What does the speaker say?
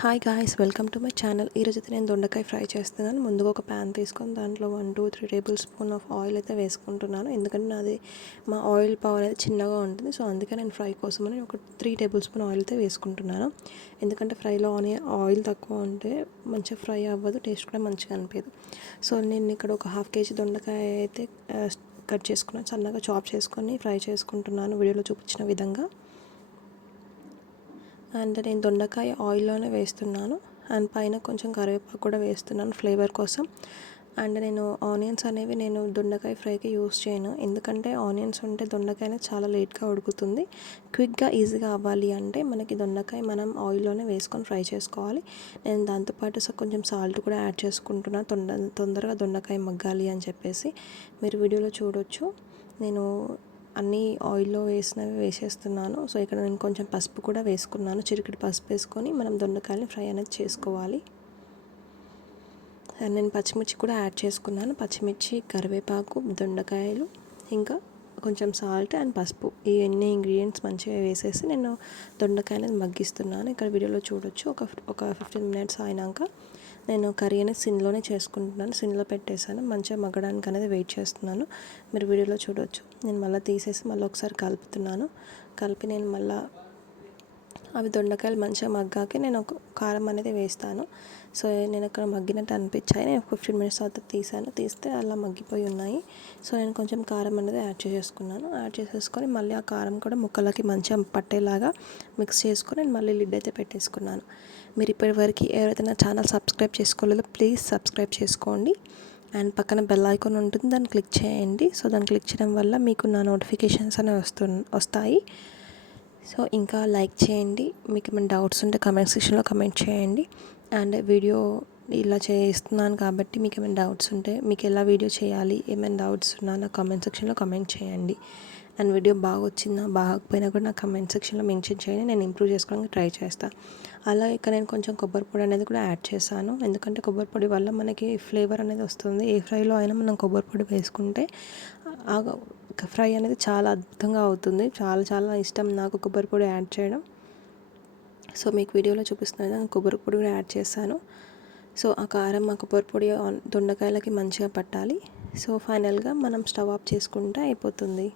Hi guys, welcome to my channel. ఈరోజైతే నేను దొండకాయ ఫ్రై చేస్తున్నాను. ముందుగా ఒక ప్యాన్ తీసుకొని దాంట్లో 1-2-3 టేబుల్ స్పూన్ ఆఫ్ ఆయిల్ అయితే వేసుకుంటున్నాను. ఎందుకంటే నాది మా ఆయిల్ పవర్ అనేది చిన్నగా ఉంటుంది. సో అందుకే నేను ఫ్రై కోసమని ఒక 3 టేబుల్ స్పూన్ ఆయిల్ అయితే వేసుకుంటున్నాను. ఎందుకంటే ఫ్రైలో ఆయిల్ తక్కువ ఉంటే మంచిగా ఫ్రై అవ్వదు, టేస్ట్ కూడా మంచిగా అనిపించదు. సో నేను ఇక్కడ ఒక హాఫ్ కేజీ దొండకాయ అయితే కట్ చేసుకున్నాను, సన్నగా చాప్ చేసుకొని ఫ్రై చేసుకుంటున్నాను వీడియోలో చూపించిన విధంగా. అండ్ నేను దొండకాయ ఆయిల్లోనే వేస్తున్నాను. అండ్ పైన కొంచెం కరివేపాకు కూడా వేస్తున్నాను ఫ్లేవర్ కోసం. అండ్ నేను ఆనియన్స్ అనేవి దొండకాయ ఫ్రైకి యూస్ చేయను, ఎందుకంటే ఆనియన్స్ ఉంటే దొండకాయ అనేది చాలా లేట్గా ఉడుకుతుంది. క్విక్గా ఈజీగా అవ్వాలి అంటే మనకి దొండకాయ మనం ఆయిల్లోనే వేసుకొని ఫ్రై చేసుకోవాలి. నేను దాంతోపాటు కొంచెం సాల్ట్ కూడా యాడ్ చేసుకుంటున్నాను, తొందరగా దొండకాయ మగ్గాలి అని చెప్పేసి. మీరు వీడియోలో చూడొచ్చు, నేను అన్నీ ఆయిల్లో వేసేస్తున్నాను. సో ఇక్కడ నేను కొంచెం పసుపు కూడా వేసుకున్నాను, చిటికెడు పసుపు వేసుకొని మనం దొండకాయని ఫ్రై అనేది చేసుకోవాలి. అండ్ నేను పచ్చిమిర్చి కూడా యాడ్ చేసుకున్నాను. పచ్చిమిర్చి, కరివేపాకు, దొండకాయలు, ఇంకా కొంచెం సాల్ట్ అండ్ పసుపు, ఈ అన్ని ఇంగ్రీడియంట్స్ మంచిగా వేసేసి నేను దొండకాయని మగ్గిస్తున్నాను. ఇక్కడ వీడియోలో చూడొచ్చు, ఒక 15 మినిట్స్ అయినాక నేను కర్రీ అనేది సిన్లోనే చేసుకుంటున్నాను. సిన్లో పెట్టేశాను, మంచిగా మగ్గడానికి అనేది వెయిట్ చేస్తున్నాను. మీరు వీడియోలో చూడవచ్చు, నేను మళ్ళీ తీసేసి మళ్ళీ ఒకసారి కలుపుతున్నాను. కలిపి నేను మళ్ళీ అవి దొండకాయలు మంచిగా మగ్గాకే నేను ఒక కారం అనేది వేస్తాను. సో నేను అక్కడ మగ్గినట్టు అనిపించాయి, నేను 15 మినిట్స్ తర్వాత తీస్తే అలా మగ్గిపోయి ఉన్నాయి. సో నేను కొంచెం కారం అనేది యాడ్ చేసేసుకొని మళ్ళీ ఆ కారం కూడా ముక్కలకి మంచిగా పట్టేలాగా మిక్స్ చేసుకొని నేను మళ్ళీ లిడ్ అయితే పెట్టేసుకున్నాను. మీరు ఇప్పటివరకు ఎవరైతే నా ఛానల్ సబ్స్క్రైబ్ చేసుకోలేదో ప్లీజ్ సబ్స్క్రైబ్ చేసుకోండి. అండ్ పక్కన బెల్ ఐకాన్ ఉంటుంది, దాన్ని క్లిక్ చేయండి. సో దాన్ని క్లిక్ చేయడం వల్ల మీకు నా నోటిఫికేషన్స్ అనేవి వస్తాయి. సో ఇంకా లైక్ చేయండి. మీకు ఏమైనా డౌట్స్ ఉంటే కమెంట్ సెక్షన్లో కమెంట్ చేయండి. అండ్ వీడియో ఇలా చేస్తున్నాను కాబట్టి మీకు ఏమైనా డౌట్స్ ఉంటే, మీకు ఎలా వీడియో చేయాలి, ఏమైనా డౌట్స్ ఉన్నా నా కమెంట్ సెక్షన్లో కమెంట్ చేయండి. అండ్ వీడియో బాగా వచ్చిందా బాగోకపోయినా కూడా నా కమెంట్ సెక్షన్లో మెన్షన్ చేయండి, నేను ఇంప్రూవ్ చేసుకోవడానికి ట్రై చేస్తాను. అలాగే ఇక్కడ నేను కొంచెం కొబ్బరి పొడి అనేది కూడా యాడ్ చేశాను, ఎందుకంటే కొబ్బరి పొడి వల్ల మనకి ఫ్లేవర్ అనేది వస్తుంది. ఏ ఫ్రైలో అయినా మనం కొబ్బరి పొడి వేసుకుంటే ఫ్రై అనేది చాలా అద్భుతంగా అవుతుంది. చాలా చాలా ఇష్టం నాకు కొబ్బరి పొడి యాడ్ చేయడం. సో మీకు వీడియోలో చూపిస్తున్న విధంగా కొబ్బరి పొడి కూడా యాడ్ చేశాను. సో ఆ కారం, ఆ కొబ్బరి పొడి దొండకాయలకి మంచిగా పట్టాలి. సో ఫైనల్గా మనం స్టవ్ ఆఫ్ చేసుకుంటే అయిపోతుంది.